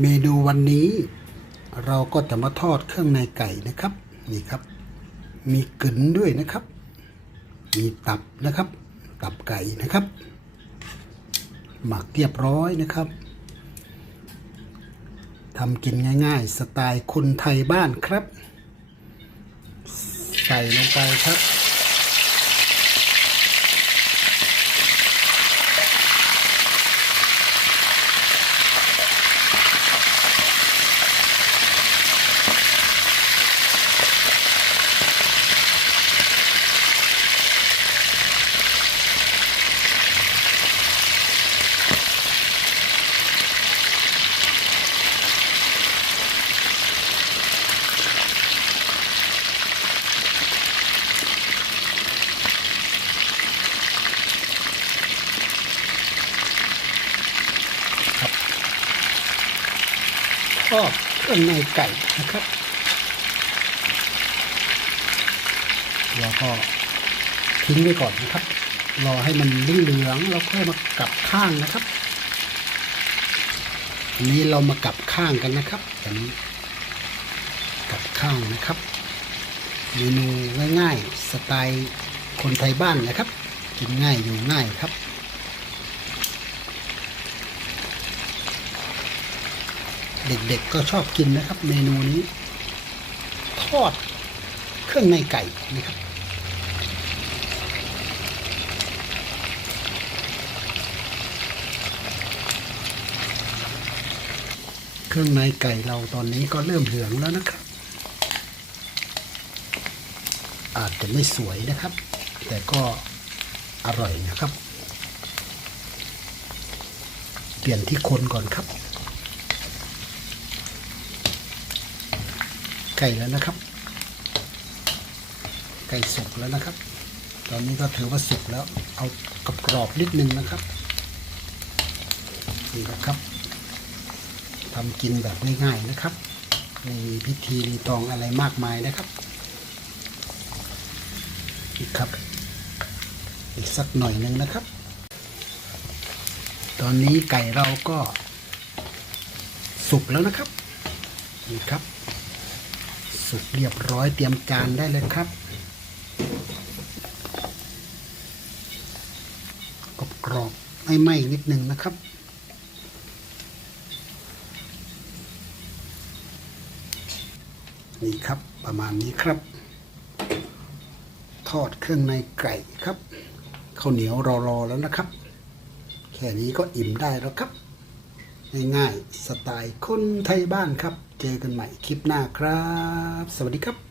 เมนูวันนี้เราก็จะมาทอดเครื่องในไก่นะครับ นี่ครับ มีกึ๋นด้วยนะครับ มีตับนะครับ ตับไก่นะครับ หมักเรียบร้อยนะครับทำกินง่ายๆ สไตล์คนไทยบ้านครับ ใส่ลงไปครับ ทอดเครื่องในไก่นะครับแล้วก็ทิ้งไว้ก่อนนะครับ รอให้มันเหลืองๆแล้วค่อยมากลับข้างนะครับอันนี้เรามากลับข้างกันนะครับอันนี้กลับข้างนะครับ เมนูง่ายๆสไตล์คนไทยบ้านนะครับ กินง่ายอยู่ง่ายครับ เด็กๆก็ชอบกินนะครับ เมนูนี้ ทอดเครื่องในไก่นะครับเครื่องในไก่เราตอนนี้ก็เริ่มเหลืองแล้วนะครับ อาจจะไม่สวยนะครับ แต่ก็อร่อยนะครับ เปลี่ยนที่คนก่อนครับ ไก่แล้วนะครับ ไก่สุกแล้วนะครับ ตอนนี้ก็ถือว่าสุกแล้ว เอากรอบนิดนึงนะครับนี่นะครับทำกินแบบง่ายๆนะครับไม่มีพิธีรีตองอะไรมากมายนะครับอีกครับอีกสักหน่อยหนึ่งนะครับ ตอนนี้ไก่เราก็สุกแล้วนะครับ นี่ครับ สุกเรียบร้อยเตรียมจานได้เลยครับ กรอบกรอบๆไม่ไหม้นิดนึงนะครับ นี่ครับประมาณนี้ครับ ทอดเครื่องในไก่ครับข้าวเหนียวรอๆแล้วนะครับ แค่นี้ก็อิ่มได้แล้วครับ ง่ายๆสไตล์คนไทยบ้านครับ เจอกันใหม่คลิปหน้าครับ สวัสดีครับ